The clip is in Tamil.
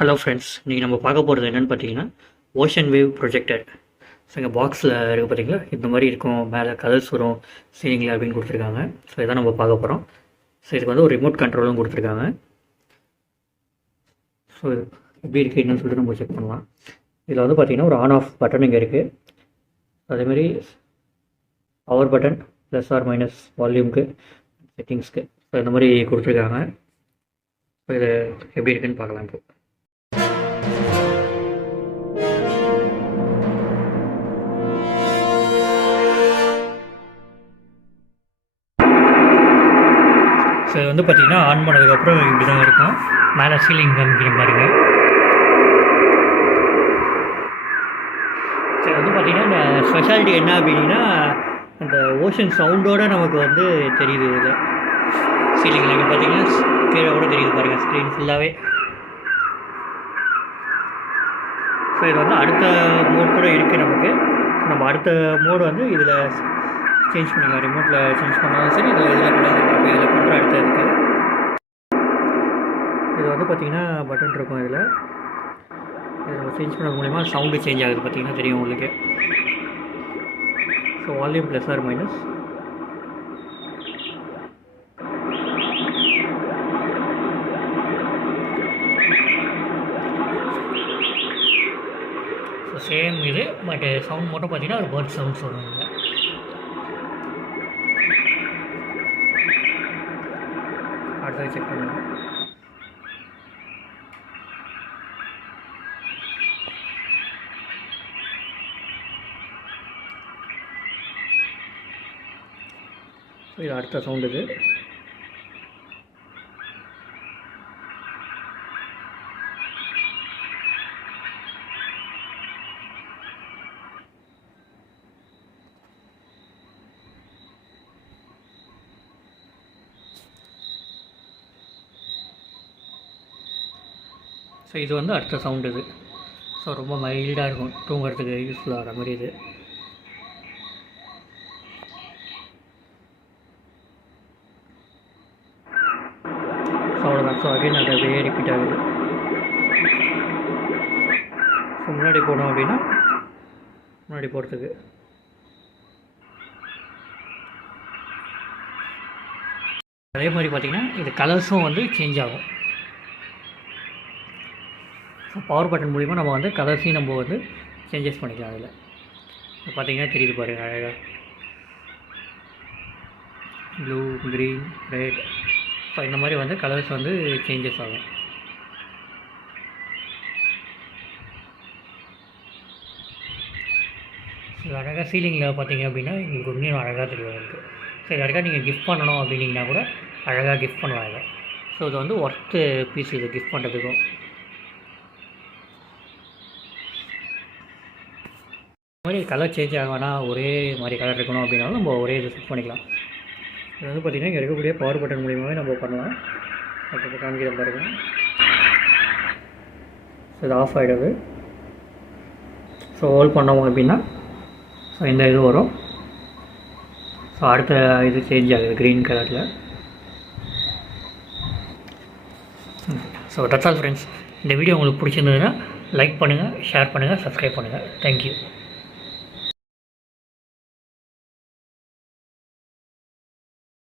ஹலோ ஃப்ரெண்ட்ஸ், இன்றைக்கி நம்ம பார்க்க போகிறது என்னென்னு பார்த்தீங்கன்னா ஓஷன் வேவ் ப்ரொஜெக்டர். ஸோ எங்கள் பாக்ஸில் இருக்குது பார்த்தீங்களா, இந்த மாதிரி இருக்கும், மேலே கலர்ஸ் வரும் சீலிங்கில் அப்படின்னு கொடுத்துருக்காங்க. ஸோ இதான் நம்ம பார்க்க போகிறோம். ஸோ இதுக்கு வந்து ஒரு ரிமோட் கண்ட்ரோலும் கொடுத்துருக்காங்க. ஸோ எப்படி இருக்குது என்னன்னு சொல்லிட்டு நம்ம செக் பண்ணலாம். இதில் வந்து பார்த்திங்கன்னா ஒரு ஆன் ஆஃப் பட்டன் இங்கே இருக்குது. அதேமாதிரி power button plus or minus வால்யூம்க்கு செட்டிங்ஸ்க்கு ஸோ இந்த மாதிரி கொடுத்துருக்காங்க. ஸோ இது எப்படி இருக்குன்னு பார்க்கலாம். இப்போ ஸோ இது வந்து பார்த்திங்கன்னா ஆன் பண்ணதுக்கப்புறம் இப்படி தான் இருக்கும். மேலே சீலிங் காமிக்கிற பாருங்க. ஸோ இது வந்து பார்த்திங்கன்னா இந்த ஸ்பெஷாலிட்டி என்ன அப்படின்னா அந்த ஓஷன் சவுண்டோடு நமக்கு வந்து தெரியுது. இதில் சீலிங்கில் இங்கே பார்த்திங்கன்னா கீழே கூட தெரியுது பாருங்கள், ஸ்க்ரீன் ஃபுல்லாகவே. ஸோ இது வந்து அடுத்த மோட் கூட இருக்குது நமக்கு. நம்ம அடுத்த மோடு வந்து இதில் சேஞ்ச் பண்ணிக்கலாம். ரிமோட்டில் சேஞ்ச் பண்ணாலும் சரி, இதில் பண்ணாலும் சரி. இப்போ இதில் பண்ணுற அடுத்த இருக்குது. இது வந்து பார்த்திங்கன்னா பட்டன் இருக்கும். இதில் நம்ம சேஞ்ச் பண்ண மூலிமா சவுண்டு சேஞ்ச் ஆகுது. பார்த்திங்கன்னா தெரியும் உங்களுக்கு. So volume plus or minus. So same இது, பட் சவுண்ட் மட்டும் பார்த்திங்கன்னா ஒரு பேர்ட் சவுண்ட்ஸ் வரும். இதில் அடுத்தது செக் பண்ணலாம். இது அடுத்த சவுண்டு இது. ஸோ இது வந்து அடுத்த சவுண்டு இது. ஸோ ரொம்ப மைல்டாக இருக்கும், தூங்குறதுக்கு யூஸ்ஃபுல்லாக ஆகிற மாதிரி இது. ஸோ அவ்வளோதான். ஸோ அகைன் அது அப்படியே ரிப்பீட் ஆகுது. ஸோ முன்னாடி போனோம் அப்படின்னா முன்னாடி போகிறதுக்கு அதே மாதிரி பார்த்திங்கன்னா இது கலர்ஸும் வந்து சேஞ்ச் ஆகும். ஸோ பவர் பட்டன் மூலிமா நம்ம வந்து கலர்ஸையும் நம்ம வந்து சேஞ்சஸ் பண்ணிக்கலாம். அதில் பார்த்திங்கன்னா தெரியுது பாருங்கள் அழகாக. Blue, green, red. ஸோ இந்த மாதிரி வந்து கலர்ஸ் வந்து சேஞ்சஸ் ஆகும். ஸோ அழகாக சீலிங்கில் பார்த்திங்க அப்படின்னா உங்களுக்கு இன்னும் அழகாக தெரியும் உங்களுக்கு. ஸோ இது அழகாக நீங்கள் கிஃப்ட் பண்ணணும் அப்படின்னிங்கன்னா கூட அழகாக கிஃப்ட் பண்ணலாம் இதை. ஸோ இது வந்து ஒர்த்து பீஸ் இது கிஃப்ட் பண்ணுறதுக்கும். இந்த மாதிரி கலர் சேஞ்ச் ஆகணும்னா ஒரே மாதிரி கலர் இருக்கணும் அப்படின்னாலும் நம்ம ஒரே இது செட் பண்ணிக்கலாம். இது வந்து பார்த்திங்கன்னா இங்கே இருக்கக்கூடிய பவர் பட்டன் மூலியமாகவே நம்ம பண்ணலாம். அப்போ காமிக்கிற பாருங்க. ஸோ இது ஆஃப் ஆகிடுது. ஸோ ஹோல்ட் பண்ணோம் அப்படின்னா ஸோ இந்த இது வரும். ஸோ அடுத்த இது சேஞ்ச் ஆகுது க்ரீன் கலரில். So that's all friends. இந்த வீடியோ உங்களுக்கு பிடிச்சிருந்ததுன்னா லைக் பண்ணுங்கள், ஷேர் பண்ணுங்கள், சப்ஸ்கிரைப் பண்ணுங்கள். தேங்க்யூ.